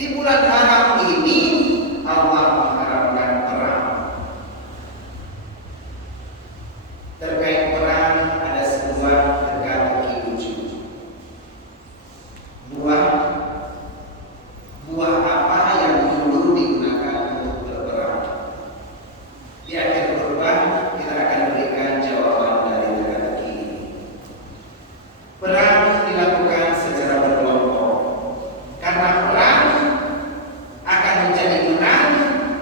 Di bulan haram ini Allah mengharamkan perang. Terkait perang ada sebuah teka-teki lucu. Buah apa yang dulu digunakan untuk berperang? Di akhir khutbah kita akan berikan jawaban dari teka-teki ini. Perang dilakukan secara berkelompok karena perang akan menjadi menang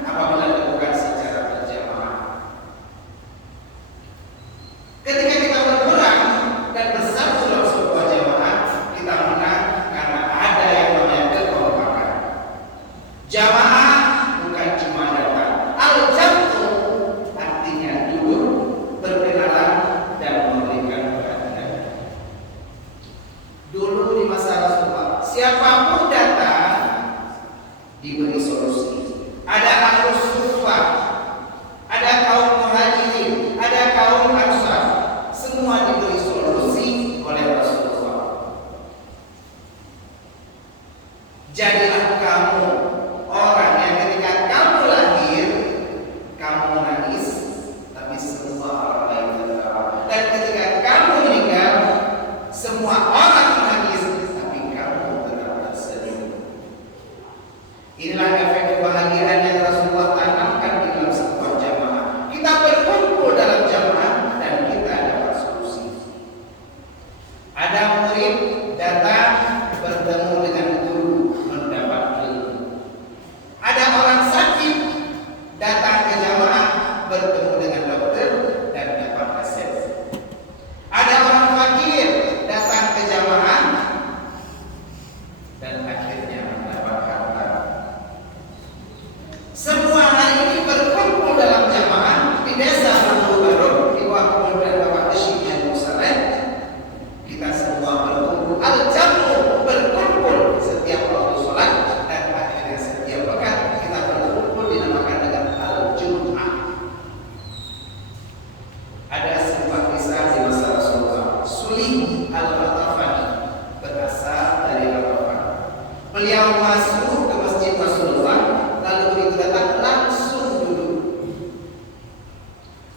apabila dilakukan secara berjamaah. Ketika kita berperang dan bersatu dalam sebuah jamaah, kita menang karena ada yang namanya kekompakan. Jamaah bukan cuma datang. Al-jam'u artinya duduk, berkenalan dan memberikan perhatian. Dulu di masa Rasulullah, siapapun datang diberi solusi. Ada ahlus suffah, ada kaum muhajirin, ada kaum ansar, semua diberi solusi oleh Rasulullah. Jadilah kamu orang yang ketika kamu lahir kamu menangis, tapi semua orang lain tertawa. Dan ketika kamu meninggal, semua orang menangis, tapi kamu tetap tersenyum. Inilah efek kebahagiaan yang Rasulullah tanamkan di dalam sebuah jamaah. Kita berkumpul dalam jamaah dan kita dapat solusi. Ada murid datang bertemu dengan guru mendapat ilmu. Ada orang sakit datang ke jamaah bertemu dengan dokter dan dapat resep. Ada orang fakir datang ke jamaah dan akhirnya mendapat harta. Semua hari ini berkumpul dalam jamaah di desa Batu Baru, di bawah dan Bapak Syekh Yerusalem. Kita semua berkumpul al-jam'u, berkumpul setiap waktu sholat, dan akhirnya setiap pekan kita berkumpul dinamakan dengan al-Jum'ah. Ada sebuah kisah di masa Rasulullah. Sulaim al-Ghatafani berasal dari Ghatafan. Beliau masuk ke masjid Rasulullah, lalu begitu datang langsung duduk.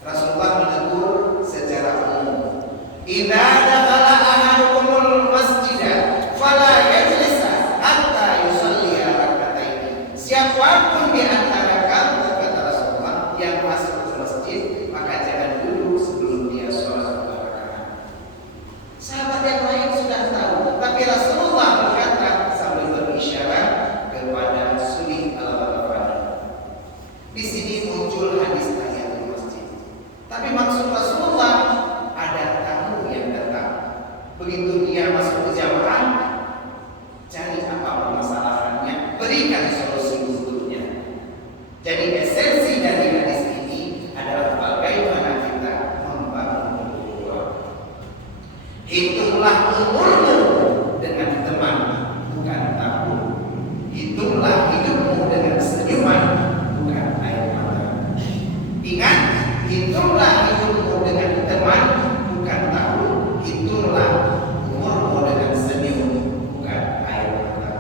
Rasulullah menegur secara umum, "Idza dakhala ahadukumul masjida fala yajlisa hatta yusalli rak'ataini." Siapapun di antara kamu, kata Rasulullah, yang masuk ke masjid, maka jangan duduk sebelum dia sholat 2 rakaat. Sahabat yang lain sudah tahu, tapi Rasulullah berkata sambil berisyarat kepada Sulaim al-Ghatafani. Di sini muncul hadis tahiyatul masjid. Tapi maksud Rasulullah, ada tamu yang datang. Begitu dia masuk ke jamaah, cari apa permasalahannya, berikan solusi untuknya. Jadi esensi dari hadis ini adalah bagaimana kita membangun ukhuwah. Hitunglah umurmu dengan teman, bukan tabu. Hitunglah hidupmu dengan senyuman, bukan air mata. Ingat, hitunglah hidupmu dengan teman, bukan tabu. Hitunglah umurmu dengan senyum, bukan air mata.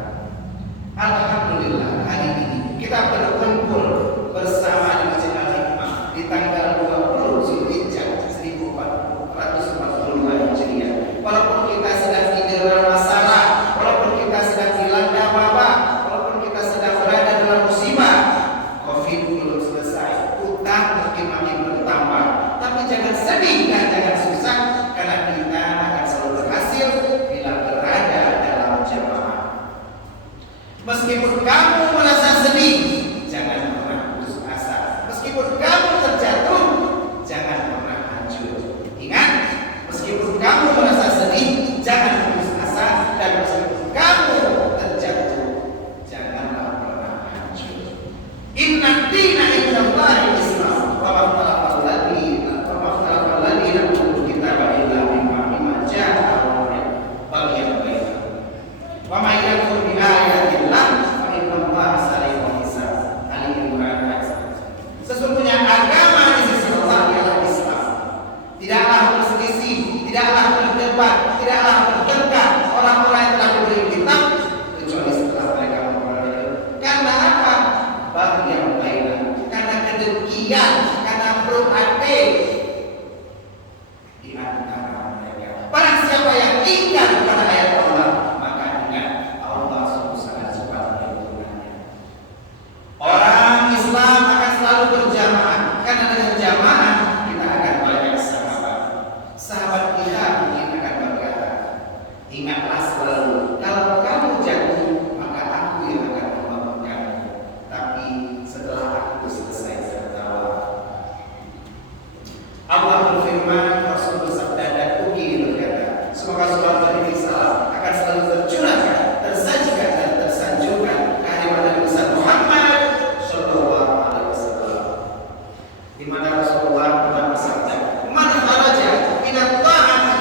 Alhamdulillah, hari ini kita berkumpul bersama di Masjid Al-Hikmah di tanggal 20 Zulhijjah 1442 Hijriah. Walaupun kita sedang didera masalah, walaupun kita sedang dilanda wabah, walaupun kita sedang berada dalam musibah, Covid belum selesai, utang mungkin makin bertambah, tapi jangan sedih dan jangan susah, karena kita akan selalu berhasil bila berada dalam jamaah. Meskipun kamu merasa sedih, jangan pernah putus asa. Meskipun kamu terjatuh, jangan pernah hancur. Ingat, meskipun kamu merasa sedih, jangan putus asa, dan meskipun kamu terjatuh, janganlah pernah hancur. Inna dina indallahi Islam, wa maftalafal ladina utul kitaba illa mimma ja'ahum baghyan bainahum. Wa may yakfur bi ayatillah fa innallaha sari'ul hisab. Ali Imran ayat 1. Sesungguhnya agama di sisi Allah ialah Islam. Tidaklah berselisih, tidaklah berdebat, tidaklah berdebat kemudian karena belum ada di antara mereka. Barang siapa yang ingkar kepada ayat Allah, maka ingat Allah sungguh sangat cepat perhitungannya. Orang Islam akan selalu berjamaah, karena dengan jamaah kita akan banyak sahabat. Sahabat kita mungkin akan berkata, ingatlah selalu, kalau kamu jatuh, maka aku yang akan membangunkanmu. Tapi setelah aku selesai tertawa. Allah berfirman, Rasul bersabda dan Uki berkata, semoga salat bagi salam akan selalu tercurahkan, tersajikan dan tersanjungkan kehadiran Nabi besar Muhammad Sallallahu Alaihi Wasallam. Di mana Rasulullah pernah bersabda, man kharaja min at-ta'ati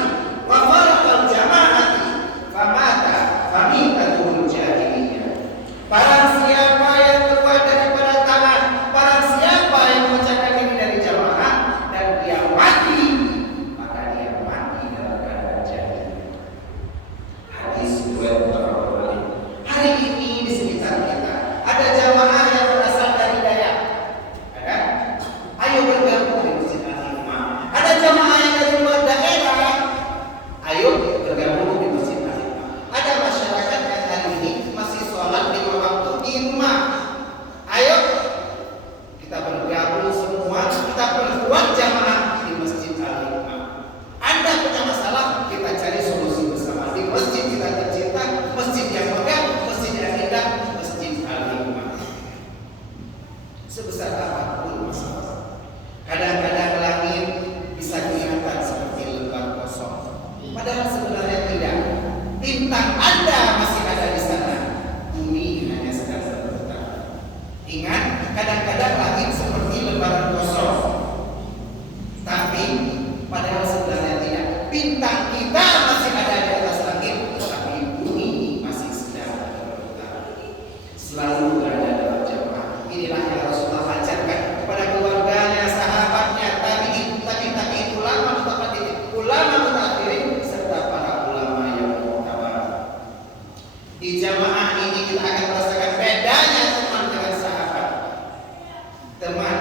wa farqa al-jama'ati famata famitatul jahiliyah. Barang siapa yang keluar daripada taat, barang siapa yang mengucapkan diri dari jamaah dan dia mati, maka dia mati dalam keadaan jahiliyah. Hadis riwayat Bukhari. Hari ini di sekitar kita ada jamaah yang berasal dari Dayak. Ada? Ayo bergabung di Masjid Al-Hikmah. Ada jamaah yang dari luar daerah. Ayo bergabung di Masjid Al-Hikmah. Ada masyarakat yang hari ini masih sholat 5 waktu di rumah. Ayo kita bergabung semua, kita berbuat jamaah di Masjid Al-Hikmah. Anda punya masalah, kita cari solusi bersama di masjid kita tercinta, masjid yang megah, masjid yang indah, Masjid Al-Hikmah. Sebesar apapun masalah, kadang-kadang langit bisa kelihatan seperti lembar kosong, padahal sebenarnya tidak. Bintang Anda masih ada di sana, bumi hanya sedang berputar. Ingat, kadang-kadang langit seperti lembaran kosong, tapi padahal sebenarnya tidak. Bintang kita masih ada di atas langit, tapi bumi masih sedang berputar. Selalu berada dalam jamaah. Inilah yang Rasulullah ajarkan kepada keluarganya, sahabatnya, tabi'in, ulama mutaakhirin serta para ulama yang muktabar. Di jamaah ini kita akan merasakan bedanya teman dengan sahabat. Teman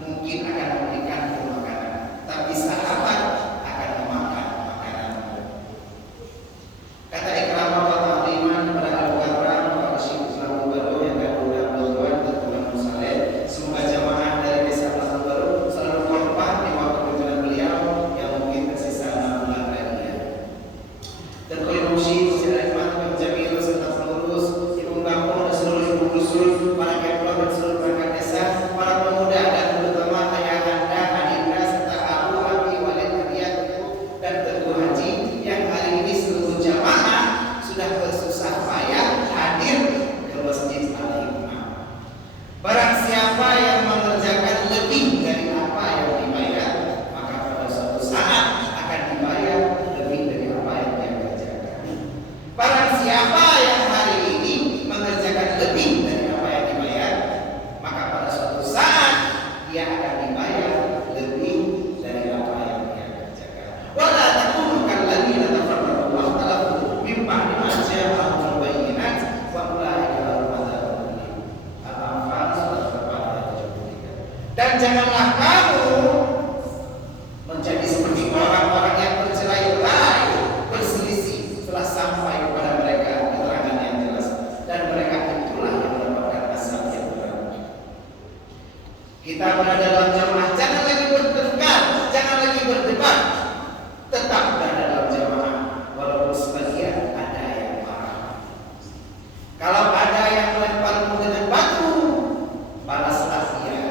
mungkin akan memberikan makanan, tapi sahabat akan memakan makananmu. Kata Ikramah wa ta'liman kepada Al-Qarram wa Syekh Islam Baru yang kedua Tuhan Tuhan Musaleh, semoga jamaah dari desa Pasar Baru selalu kompak di waktu kunjungan beliau yang mungkin tersisa 6 bulan lainnya. Dan oleh Musyid Syekh Ahmad Jamil serta seluruh ibu kampung dan seluruh ibu dusun, para kepala dan seluruh perangkat desa, para pemuda dan terutama ayah anda, adinda serta abu, abi, walid, hadiah, dan teguh haji yang hari ini seluruh jamaah sudah bersusah payah hadir ke Masjid Al-Hikmah. Barang siapa yang mengerjakan lebih dari apa yang dibayar, maka pada suatu saat akan dibayar lebih dari apa yang dia kerjakan. Barang siapa yang hari ini mengerjakan lebih dari apa yang dibayar, maka pada suatu saat dia akan dibayar lebih dari apa yang dia kerjakan. Wala takunu kalladzina tafarraqu wa ikhtalafu min ba'di ma ja'ahumul bayyinat wa ulaika lahum adzabun alim. Al-Anfal surat keempat ayat 73. Dan janganlah kamu menjadi seperti orang-orang yang bercerai-berai, berselisih setelah sampai kepada mereka keterangan yang jelas, dan mereka itulah yang mendapatkan azab yang berat. Kita berada dalam jamaah, jangan lagi bertengkar, jangan lagi berdebat, tetap berada dalam jamaah walaupun sebagian ada yang marah. Kalau ada yang melemparmu dengan batu, balaslah dia,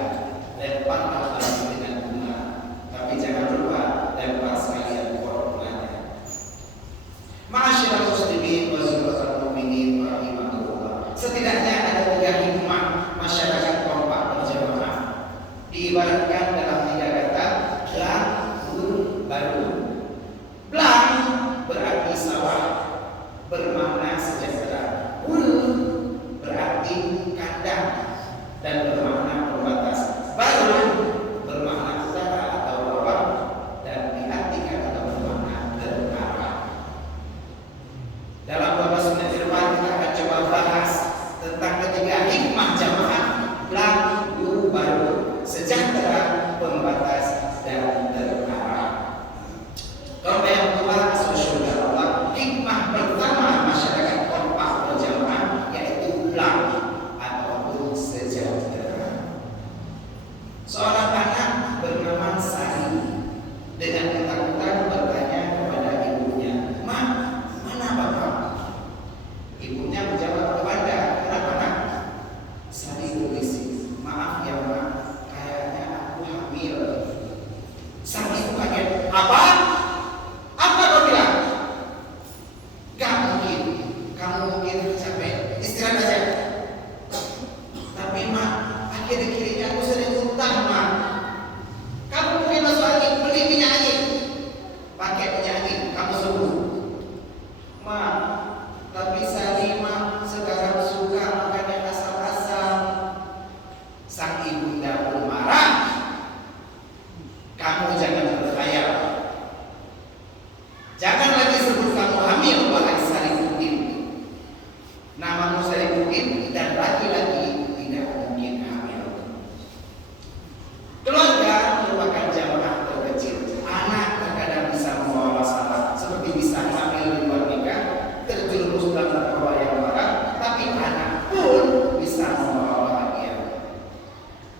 lemparlah batu dengan bunga, tapi jangan lupa lempar sekalian pohon bunganya. Ma'asyiral muslimin wa zurratul mu'minin rahimakumullah. Setidaknya ada 3 hikmah masyarakat kompak berjamaah. Diibaratkan dalam 3 kata, blang, baru. Blang berarti sawah, bermakna sejahtera. Berarti kandang dan bermakna pembatas. Baru bermakna utara atau bawah, dan diartikan atau bermakna tentara. Dalam 12 menit depan kita akan coba bahas tentang ketiga hikmah jamaah, blang, baru, sejahtera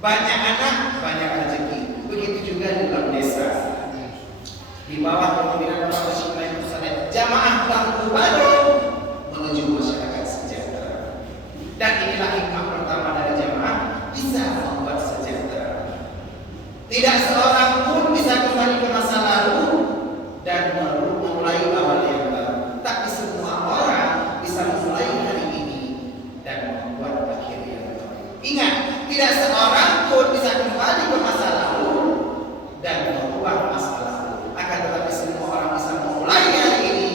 banyak anak, banyak rezeki. Begitu juga di dalam desa. Di bawah kepemimpinan Bapak Syekh Musad, jamaah Bangku Badung menuju masyarakat sejahtera. Dan inilah hikmah pertama dari jamaah, bisa membuat sejahtera. Tidak seorang pun bisa kembali ke masa lalu dan memulai awal yang baru. Tapi semua orang bisa memulai hari ini dan membuat akhir yang baru. Ingat, tidak seorang pun bisa kembali ke masa lalu dan mengubah masa lalu. Akan tetapi semua orang bisa memulai hari ini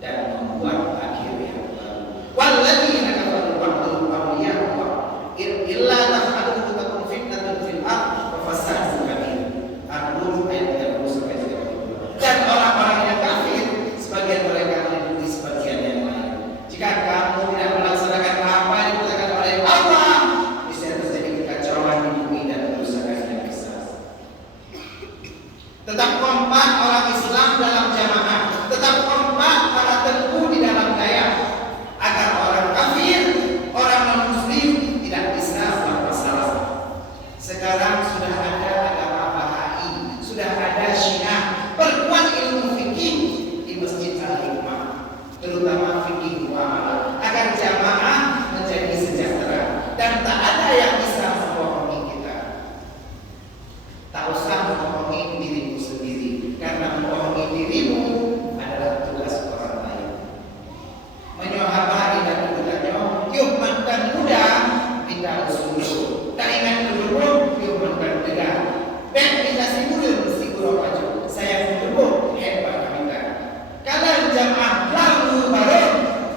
dan membuat akhir yang baru. Walladzina kafaru ba'dhum awliya'u illa taf'aluhu takun fitnatun fil ardh wa fasadun kabir. An-Nur ayat 30 sampai 32. Dan orang-orang yang kafir sebagian mereka melindungi sebagian yang lain. Jika kamu tidak melaksanakan apa yang diperintahkan oleh Allah, bisa terjadi kekacauan di bumi dan kerusakan yang besar. Tetap kompak orang Islam dalam jamaah, tetap kompak para teguh di dalam daya, agar orang kafir, orang non-muslim tidak bisa bermasalah. Sekarang sudah ada agama Baha'i, sudah ada Syiah, perkuat ilmu fikih di Masjid Al-Hikmah, terutama fikih muamalah, agar jamaah menjadi sejahtera dan tak ada yang bisa membohongi kita. Tak usah membohongi dirimu sendiri, karena membohongi dirimu adalah tugas orang lain. Menyohabai dan bertanya, yuk mantan muda, kita usul. Tak ingat dulu, yuk mantan muda. Ben kita simulun, siguro maju. Saya dulu, hebat kita. Kalian jamaah lalu baru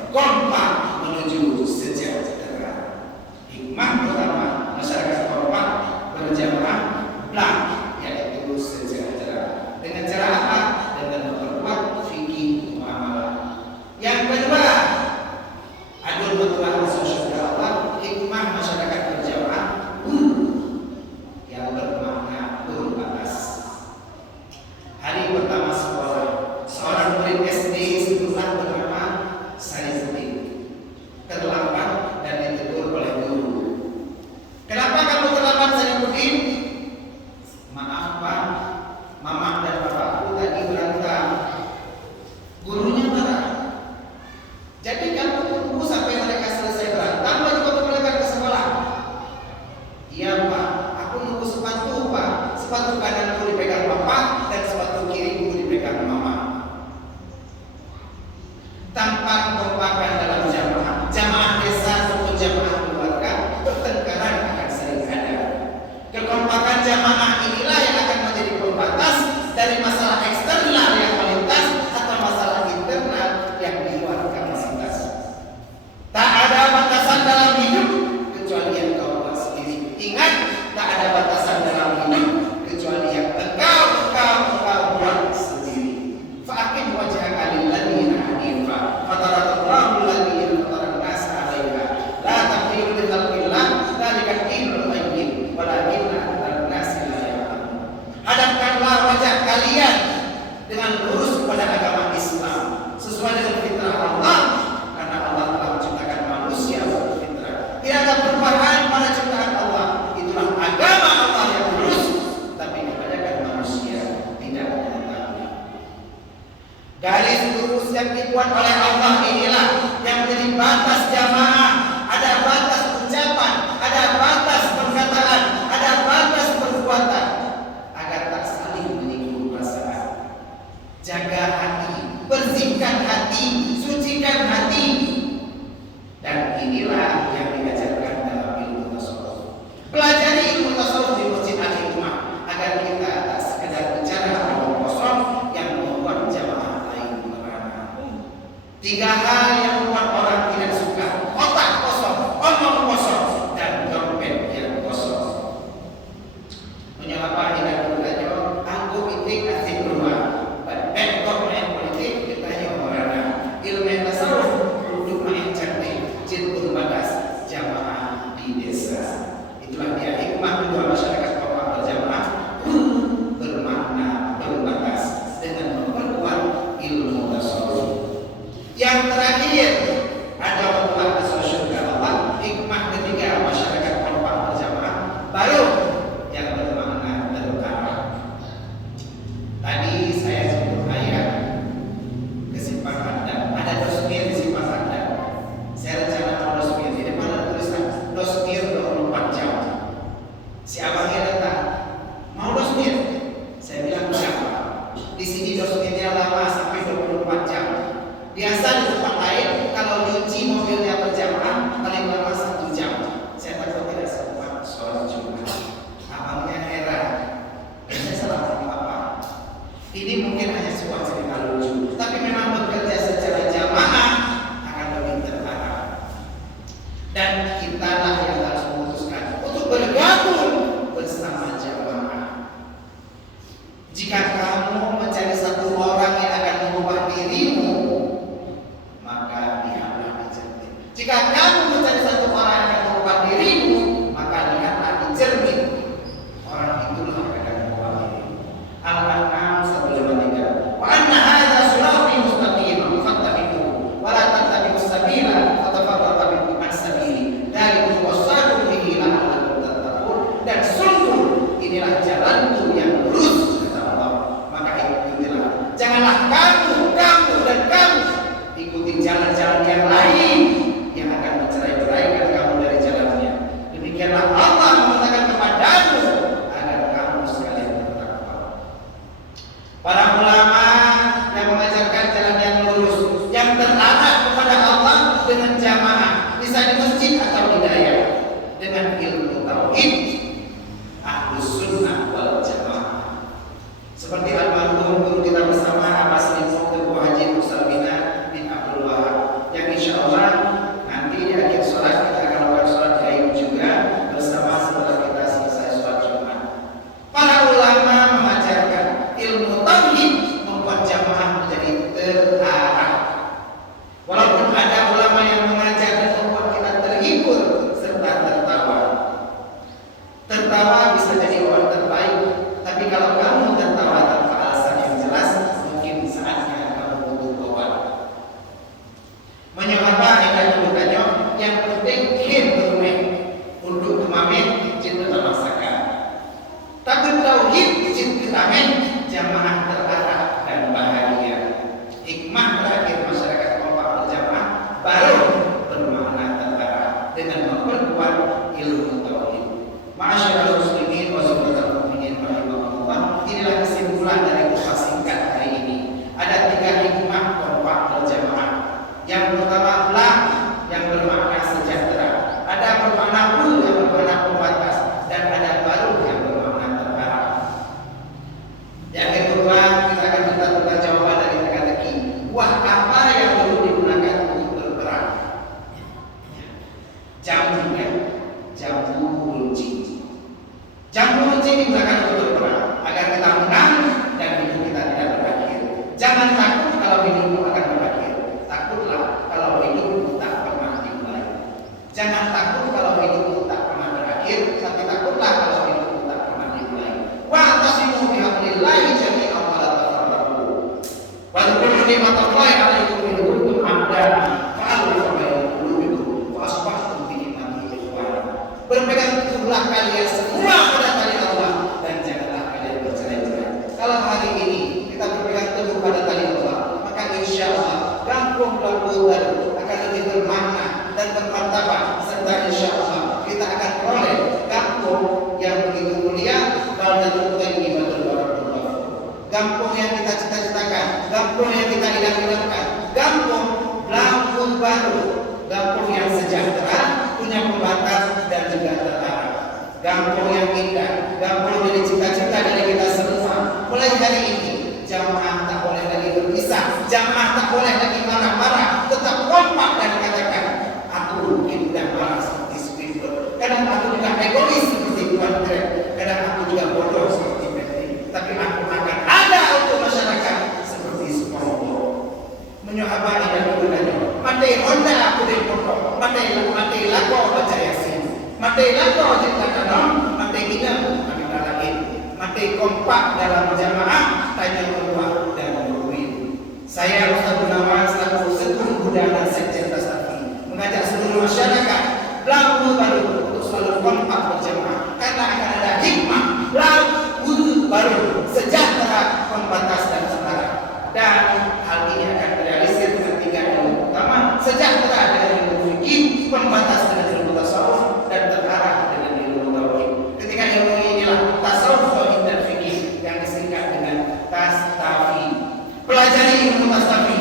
kompak menuju sejahtera. Hikmah pertama, masyarakat kompak berjamaah belah, yaitu sejahtera. Dengan cara apa? Dengan memperkuat fikih muamalah. Yang kedua, adul mutuah sosial Allah, hikmah masyarakat berjamaah yang bermakna berbatas. Hari pertama sekolah, seorang murid SD sebulan bernama Saifuddin terlambat dan ditegur oleh guru. Kenapa kamu terlambat, Saifuddin? Maaf Pak, Mama dan Bapakku tadi berantem. Gurunya marah. Jadi kamu tunggu sampai mereka selesai berantem baru kamu balik ke sekolah? Iya Pak, aku nunggu sepatu Pak. Sepatu kananku dipegang Bapak dan sepatu kiriku dipegang Mama. Tanpa kekompakan dalam jamaah, jamaah desa maupun jamaah keluarga, pertengkaran akan sering ada. Kekompakan jamaah inilah yang akan menjadi pembatas dari masalah eksternal yang melintas atau masalah internal yang di luar kapasitas. Tak ada batasan dalam hidup kecuali yang kau buat sendiri. Ingat, tak ada batasan dalam hidup kecuali yang engkau buat sendiri. Fa'aqim wajhaka lilladzina hanifa fatarakallahu alladzi fatara an-nas 'alaiha la tabdila li khalqillah dzalika dinul qayyim walakinna aktsarun nas la ya'lamun. Hadapkanlah wajah kalian dengan lurus kepada agama Islam sesuai dengan fitrah Allah, karena Allah telah menciptakan manusia berfitrah. Tidak ada perubahan pada ciptaan Allah. Itulah agama Allah yang lurus, tapi kebanyakan manusia tidak mengetahui. Garis lurus yang dibuat oleh Allah inilah yang menjadi batas jamaah. Ada batas ucapan, ada batas perkataan, ada batas perbuatan, agar tak saling menyinggung perasaan. Jaga hati, bersihkan hati, sucikan hati. Dan inilah yang diajarkan dalam ilmu tasawuf. Pelajari ilmu tasawuf di Masjid Al-Hikmah agar kita tak sekedar bicara omong kosong yang membuat jamaah lain merana. 3 hal yang membuat orang tidak suka. Otak dan kitalah yang harus memutuskan untuk bergabung bersama jamaah. Jika kamu mencari satu orang yang akan mengubah dirimu, maka lihatlah di cermin. Jika kamu mencari satu orang yang akan mengubah dirimu, maka lihatlah di cermin. Orang itulah yang akan mengubah dirimu. Al-An'am 153. Wa anna hadza sirati mustaqiman fattabi'uhu wa la tattabi'us sabila fatafarraqa bikum an sabili. Dzalikum wasaqum bihi la'allakum tattaqun. Dan sungguh inilah jalanku yang lurus. Janganlah kamu dan kamu ikuti jalan-jalan yang lain yang akan mencerai-beraikan kamu dari jalannya. Demikianlah Allah mengatakan kepadamu agar kamu sekalian bertakwa. Para ulama yang mengajarkan jalan yang lurus, yang terarah kepada Allah dengan jamaah, bisa di masjid atau di daerah, dengan ilmu tauhid, Ahlus Sunnah wal Jamaah. Seperti almarhum guru kita bersama Abbas bin Muqtadu Haji Musalmina bin Abdul Wahab, yang insya Allah nanti di akhir sholat kita akan melakukan sholat gaib juga bersama setelah kita selesai sholat Jumat. Para ulama mengajarkan ilmu tauhid membuat jamaah menjadi terarah. Walaupun ada ulama yang mengajar dan membuat kita terhibur serta tertawa. Tertawa bisa jadi orang terbaik, tapi kalau kamu tertawa tanpa alasan yang jelas, mungkin saatnya kamu butuh tobat. Menyapa dan menukanya, yang penting hin berumeh untuk kemamin jin termasakkan. Takut tauhid jin ketamin jamaah terarah dan bahagia. Hikmah terakhir masyarakat kompak berjamaah baru bermakna terarah dengan memperkuat ilmu tauhid. Ma'asyiral muslimin wa saudara mukminin rahimahullah, inilah kesimpulan dari kupas singkat hari ini. Ada 3 hikmah kompak berjamaah. Yang pertama, lam yang bermakna sejahtera, ada bermakna ru yang bermakna pembatas, dan ada baru yang bermakna terarah. Yang kedua, kita akan minta tentang jawaban dari teka-teki. Wah, apa yang perlu digunakan untuk berperang? Jambu ya, jambu kunci. Jambu kunci digunakan untuk berperang agar kita menang dan hidup kita tidak berakhir. Jangan takut kalau hidupmu akan berakhir. Takutlah kalau hidupmu tak pernah dimulai. Jangan takut kalau hidupmu tak pernah berakhir, tapi takutlah kalau hidupmu tak pernah dimulai. Wa'tasimu bihablillahi jami'an wa la tafarraqu. Wa dzkuru ni'matallahi 'alaikum in kuntum a'da'an fa'alafa baina qulubikum wa asbahtum bi ni'matihi ikhwana. Berpegang teguhlah kalian semua pada tali Allah dan janganlah kalian bercerai-berai. Kalau hari ini kita berpegang teguh pada tali Allah, maka insya Allah kampung baru akan lebih bermakna dan bermartabat, serta insya Allah kita akan peroleh kampung yang begitu mulia, baldatul thayyibatul barakatuh. Kampung yang kita cita-citakan, kampung yang kita idam-idamkan, kampung Lampung Baru, kampung yang sejahtera, punya pembatas dan juga terarah. Kampung yang indah, kampung dari cita-cita dari kita semua. Mulai hari ini jamaah tak boleh lagi berpisah, jamaah tak boleh lagi marah-marah, tetap kompak dan katakan, aku mungkin tidak marah seperti Spielberg, kadang aku juga egois seperti Tuan Greg, kadang aku juga bodoh seperti Betty, tapi aku akan ada untuk masyarakat seperti SpongeBob. Menyohabai dan menggunakannya. Mati Honda aku di pokok, mati lagu baca Yasin, mati lagu cerita kanon, mati hina kami lalain, mati kompak dalam jamaah, tanya Allah dan berwin. Saya Ustaz Gunawan selaku Sekum Buddha dan Sekjen Tasawuf mengajak seluruh masyarakat Lampung Baru untuk selalu kompak berjamaah, karena akan ada hikmah Lampung Baru, sejahtera, pembatas dan setara. Dan hal ini akan terrealisir dengan 3 ilmu utama: sejahtera dengan ilmu fikih, pembatas dengan ilmu tasawuf, dan terarah dengan ilmu tauhid. Ketika ilmu inilah tasawuf, tauhid dan fikih yang disingkat dengan tastafi. Pelajari ilmu tastafi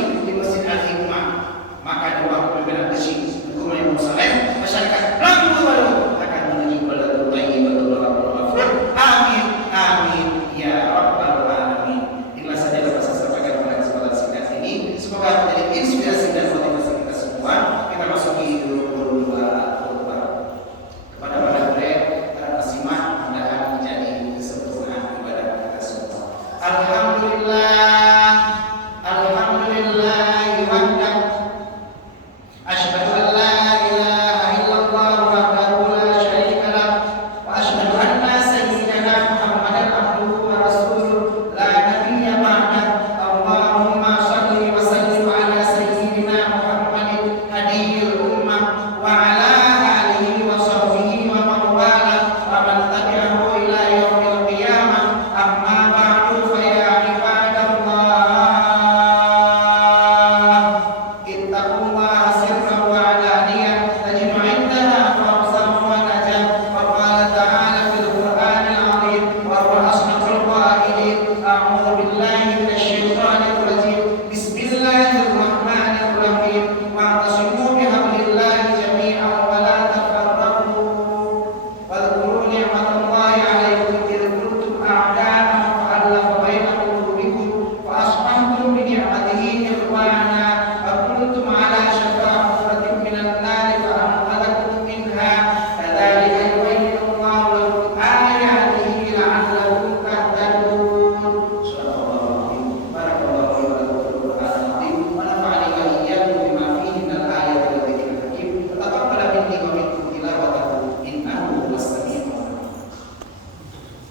atas